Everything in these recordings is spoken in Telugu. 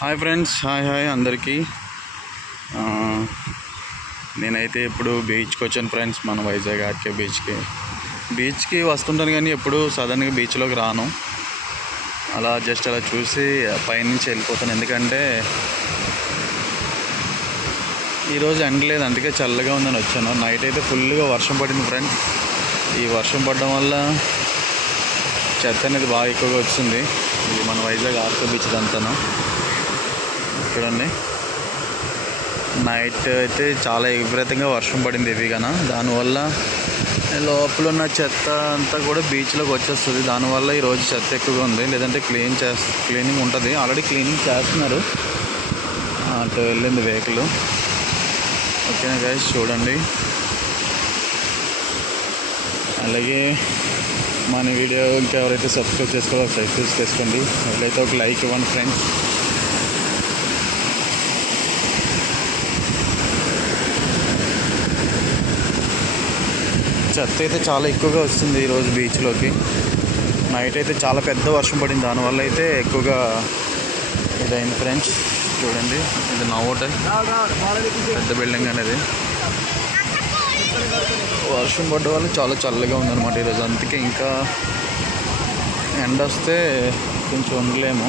హాయ్ ఫ్రెండ్స్, హాయ్ అందరికీ. నేనైతే ఇప్పుడు బీచ్కి వచ్చాను ఫ్రెండ్స్. మన వైజాగ్ ఆర్కే బీచ్కి వస్తుంటాను, కానీ ఎప్పుడు సడన్గా బీచ్లోకి రాను. అలా జస్ట్ అలా చూసి పైనుంచి వెళ్ళిపోతాను. ఎందుకంటే ఈరోజు ఎండ లేదు, అందుకే చల్లగా ఉందని వచ్చాను. నైట్ అయితే ఫుల్గా వర్షం పడింది ఫ్రెండ్స్. ఈ వర్షం పడడం వల్ల చెత్త అనేది బాగా ఎక్కువగా వచ్చింది. ఇది మన వైజాగ్ ఆర్కే బీచ్ అంతాను. చూడండి, నైట్ అయితే చాలా విపరీతంగా వర్షం పడింది హెవీగాన. దానివల్ల లోపల ఉన్న చెత్త అంతా కూడా బీచ్లోకి వచ్చేస్తుంది. దానివల్ల ఈరోజు చెత్త ఎక్కువగా ఉంది. లేదంటే క్లీనింగ్ ఉంటుంది, ఆల్రెడీ క్లీనింగ్ చేస్తున్నారు. అటు వెళ్ళింది వెహికల్. ఓకేనా గైస్, చూడండి. అలాగే మన వీడియో ఇంకెవరైతే సబ్స్క్రైబ్ చేసుకోవాలో సబ్స్క్రైబ్ చేసుకోండి. ఎవరైతే ఒక లైక్ ఇవ్వండి ఫ్రెండ్స్. చెత్త అయితే చాలా ఎక్కువగా వస్తుంది ఈరోజు బీచ్లోకి. నైట్ అయితే చాలా పెద్ద వర్షం పడింది, దానివల్ల అయితే ఎక్కువగా ఇదైంది ఫ్రెండ్స్. చూడండి, ఇది నవోటల్ పెద్ద బిల్డింగ్ అనేది. వర్షం పడ్డ వల్ల చాలా చల్లగా ఉందన్నమాట ఈరోజు. అందుకే ఇంకా ఎండ వస్తే కొంచెం ఉండలేము.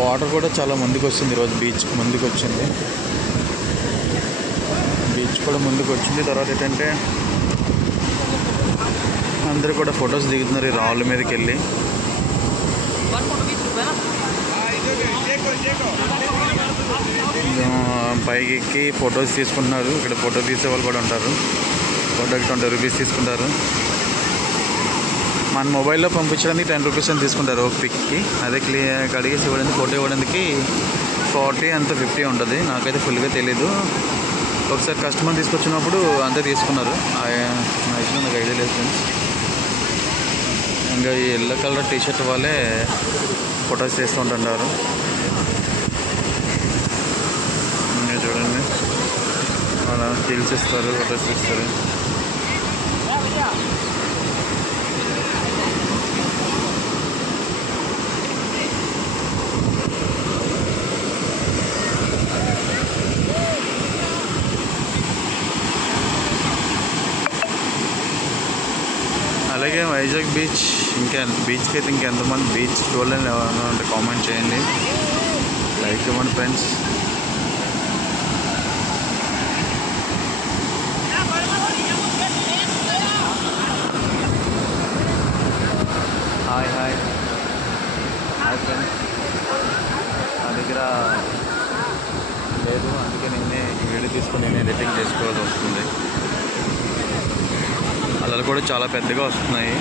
వాటర్ కూడా చాలా ముందుకు వస్తుంది ఈరోజు. బీచ్కి ముందుకు వచ్చింది, బీచ్ కూడా ముందుకు వచ్చింది. తర్వాత ఏంటంటే అందరూ కూడా ఫొటోస్ దిగుతున్నారు ఈ రాళ్ళ మీదకి వెళ్ళి. పైకి ఎక్కి ఫొటోస్ తీసుకుంటున్నారు. ఇక్కడ ఫోటో తీసే వాళ్ళు కూడా ఉంటారు. ఫోటోకి 20 రూపీస్ తీసుకుంటారు. మన మొబైల్లో పంపించడానికి 10 రూపీస్ అని తీసుకుంటారు ఒక పిక్కి. అదే కడిగేసి ఇవ్వడానికి, ఫోటో ఇవ్వడానికి 40 అంత 50 ఉంటుంది. నాకైతే ఫుల్గా తెలీదు. ఒకసారి కస్టమర్ తీసుకొచ్చినప్పుడు అంతే తీసుకున్నారు. నాకు ఐడియా లేదు ఫ్రెండ్స్. ఇంకా ఈ ఎల్లో కలర్ టీషర్ట్ వాళ్ళే ఫొటోస్ చేస్తూ ఉంటుంటారు. ఇంకా చూడండి, అలా స్టిల్స్ ఇస్తారు, ఫొటోస్ ఇస్తారు. అలాగే వైజాగ్ బీచ్కి అయితే ఇంకెంతమంది బీచ్ చూడాలని ఎవరైనా కామెంట్ చేయండి, లైక్ ఇవ్వండి ఫ్రెండ్స్. Hi friends. నా దగ్గర లేదు, అందుకే నేనే ఈ వీడియో తీసుకొని నేను ఎడిటింగ్ చేసుకోవాల్సి వస్తుంది. అలలు కూడా చాలా పెద్దగా వస్తున్నాయి.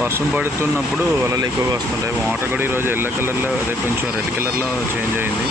వర్షం పడుతున్నప్పుడు అలలు ఎక్కువగా వస్తుంటాయి. వాటర్ కూడా ఈరోజు ఎల్లో కలర్లో, అదే కొంచెం రెడ్ కలర్లో చేంజ్ అయింది.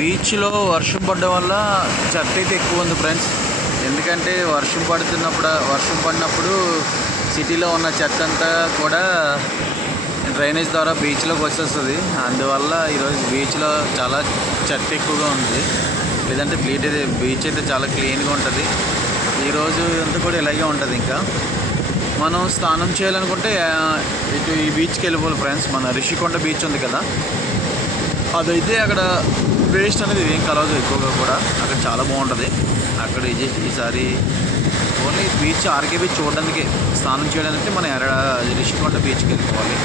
బీచ్లో వర్షం పడడం వల్ల చెత్త అయితే ఎక్కువ ఉంది ఫ్రెండ్స్. ఎందుకంటే వర్షం పడినప్పుడు సిటీలో ఉన్న చెత్త అంతా కూడా డ్రైనేజ్ ద్వారా బీచ్లోకి వచ్చేస్తుంది. అందువల్ల ఈరోజు బీచ్లో చాలా చెత్త ఎక్కువగా ఉంది. లేదంటే బీచ్ అయితే చాలా క్లీన్గా ఉంటుంది. ఈరోజు అంతా కూడా ఇలాగే ఉంటుంది. ఇంకా మనం స్నానం చేయాలనుకుంటే ఇటు ఈ బీచ్కి వెళ్ళిపోవాలి ఫ్రెండ్స్. మన రిషికొండ బీచ్ ఉంది కదా, అదైతే అక్కడ వేస్ట్ అనేది ఏం కలవదు ఎక్కువగా కూడా. అక్కడ చాలా బాగుంటుంది. అక్కడ ఈసారి ఓన్లీ బీచ్ ఆర్కే బీచ్ చూడడానికి, స్నానం చేయడానికి మన రిషికొండ బీచ్కి వెళ్ళిపోవాలి.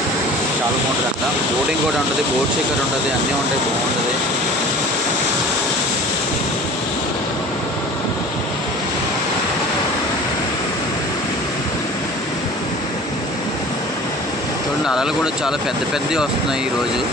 చాలా బాగుంటుంది. అక్కడ బోటింగ్ కూడా ఉంటుంది, బోట్ షేకర్ ఉంటుంది, అన్నీ ఉంటాయి, బాగుంటుంది. చూడండి, అలలు కూడా చాలా పెద్దవి వస్తున్నాయి ఈరోజు.